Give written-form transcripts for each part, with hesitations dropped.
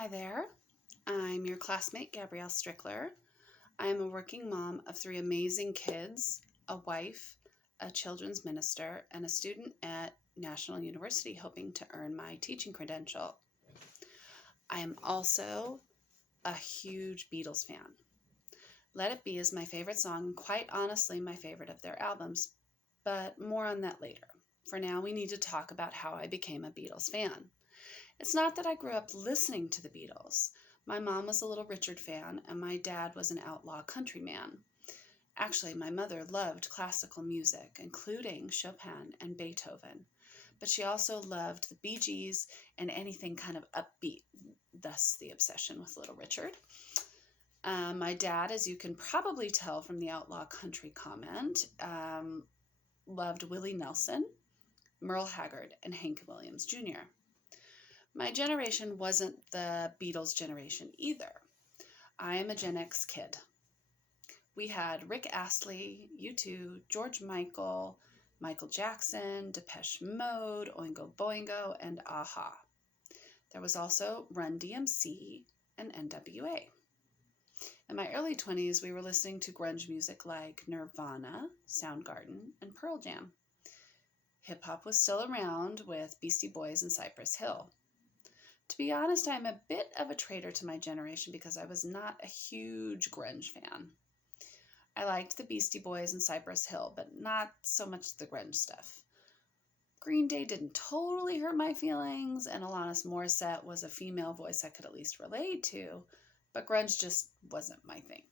Hi there. I'm your classmate, Gabrielle Strickler. I am a working mom of three amazing kids, a wife, a children's minister, and a student at National University hoping to earn my teaching credential. I am also a huge Beatles fan. Let It Be is my favorite song, and quite honestly, my favorite of their albums, but more on that later. For now, we need to talk about how I became a Beatles fan. It's not that I grew up listening to the Beatles. My mom was a Little Richard fan, and my dad was an outlaw country man. Actually, my mother loved classical music, including Chopin and Beethoven, but she also loved the Bee Gees and anything kind of upbeat, thus the obsession with Little Richard. My dad, as you can probably tell from the outlaw country comment, loved Willie Nelson, Merle Haggard, and Hank Williams Jr. My generation wasn't the Beatles generation either. I am a Gen X kid. We had Rick Astley, U2, George Michael, Michael Jackson, Depeche Mode, Oingo Boingo, and a-ha. There was also Run DMC and NWA. In my early 20s, we were listening to grunge music like Nirvana, Soundgarden, and Pearl Jam. Hip-hop was still around with Beastie Boys and Cypress Hill. To be honest, I'm a bit of a traitor to my generation because I was not a huge grunge fan. I liked the Beastie Boys and Cypress Hill, but not so much the grunge stuff. Green Day didn't totally hurt my feelings, and Alanis Morissette was a female voice I could at least relate to, but grunge just wasn't my thing.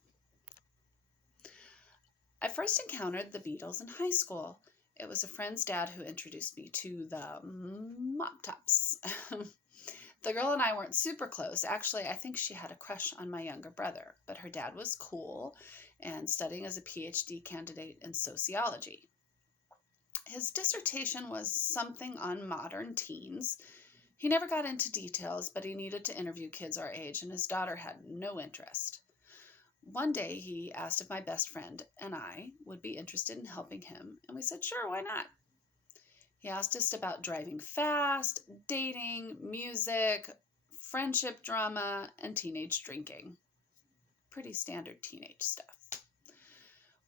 I first encountered the Beatles in high school. It was a friend's dad who introduced me to the Mop Tops. The girl and I weren't super close. Actually, I think she had a crush on my younger brother, but her dad was cool and studying as a PhD candidate in sociology. His dissertation was something on modern teens. He never got into details, but he needed to interview kids our age, and his daughter had no interest. One day, he asked if my best friend and I would be interested in helping him, and we said, sure, why not? He asked us about driving fast, dating, music, friendship drama, and teenage drinking. Pretty standard teenage stuff.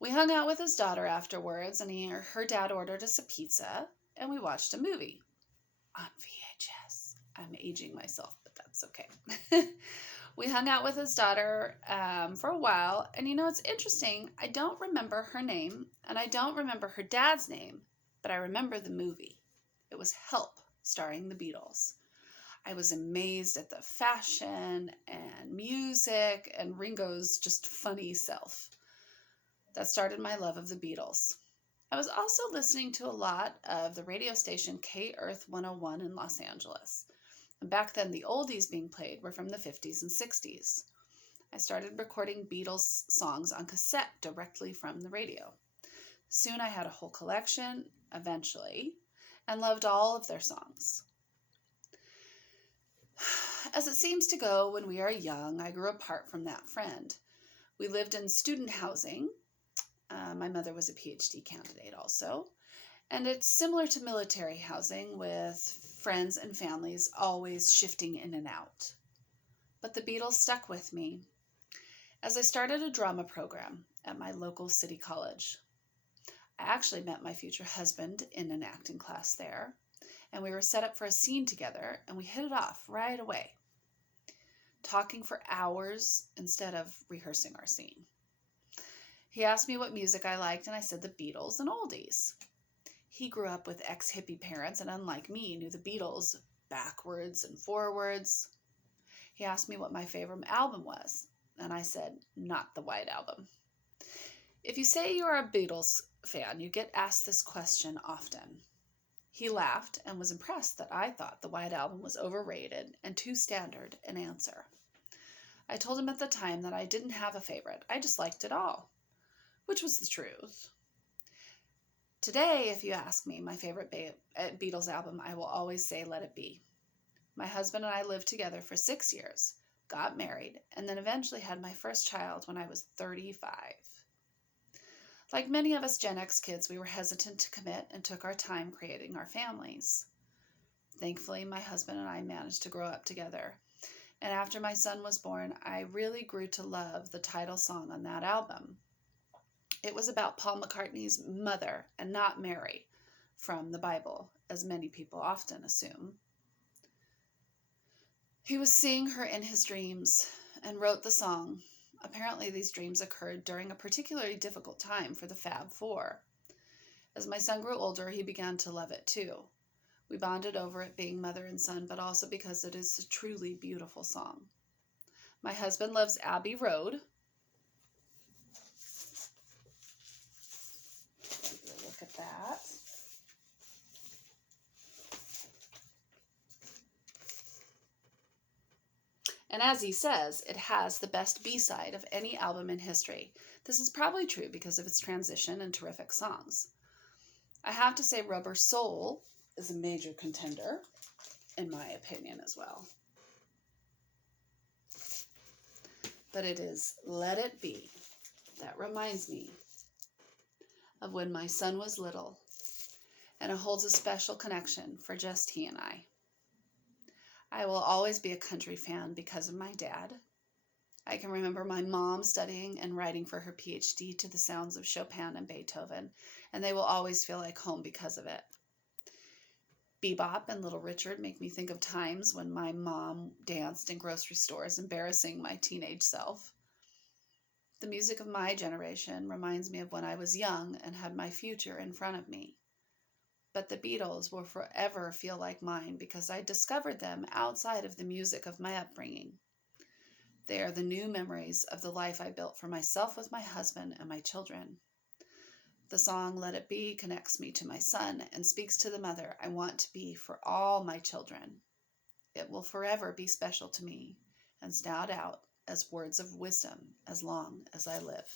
We hung out with his daughter afterwards, and her dad ordered us a pizza, and we watched a movie on VHS. I'm aging myself, but that's okay. We hung out with his daughter for a while, and it's interesting. I don't remember her name, and I don't remember her dad's name, but I remember the movie. It was Help, starring the Beatles. I was amazed at the fashion and music and Ringo's just funny self. That started my love of the Beatles. I was also listening to a lot of the radio station K-Earth 101 in Los Angeles. And back then, the oldies being played were from the 50s and 60s. I started recording Beatles songs on cassette directly from the radio. Soon I had a whole collection, eventually, and loved all of their songs. As it seems to go when we are young, I grew apart from that friend. We lived in student housing. My mother was a PhD candidate also. And it's similar to military housing with friends and families always shifting in and out. But the Beatles stuck with me as I started a drama program at my local city college. I actually met my future husband in an acting class there, and we were set up for a scene together, and we hit it off right away, talking for hours instead of rehearsing our scene. He asked me what music I liked, and I said the Beatles and oldies. He grew up with ex-hippie parents, and unlike me, knew the Beatles backwards and forwards. He asked me what my favorite album was, and I said, not the White Album. If you say you are a Beatles fan, you get asked this question often. He laughed and was impressed that I thought the White Album was overrated and too standard an answer. I told him at the time that I didn't have a favorite. I just liked it all, which was the truth. Today, if you ask me my favorite Beatles album, I will always say Let It Be. My husband and I lived together for 6 years, got married, and then eventually had my first child when I was 35. Like many of us Gen X kids, we were hesitant to commit and took our time creating our families. Thankfully, my husband and I managed to grow up together. And after my son was born, I really grew to love the title song on that album. It was about Paul McCartney's mother and not Mary from the Bible, as many people often assume. He was seeing her in his dreams and wrote the song. Apparently, these dreams occurred during a particularly difficult time for the Fab Four. As my son grew older, he began to love it too. We bonded over it being mother and son, but also because it is a truly beautiful song. My husband loves Abbey Road. Look at that. And as he says, it has the best B-side of any album in history. This is probably true because of its transition and terrific songs. I have to say Rubber Soul is a major contender, in my opinion as well. But it is Let It Be that reminds me of when my son was little, and it holds a special connection for just he and I. I will always be a country fan because of my dad. I can remember my mom studying and writing for her PhD to the sounds of Chopin and Beethoven, and they will always feel like home because of it. Bebop and Little Richard make me think of times when my mom danced in grocery stores, embarrassing my teenage self. The music of my generation reminds me of when I was young and had my future in front of me. But the Beatles will forever feel like mine because I discovered them outside of the music of my upbringing. They are the new memories of the life I built for myself with my husband and my children. The song Let It Be connects me to my son and speaks to the mother I want to be for all my children. It will forever be special to me and stand out as words of wisdom as long as I live.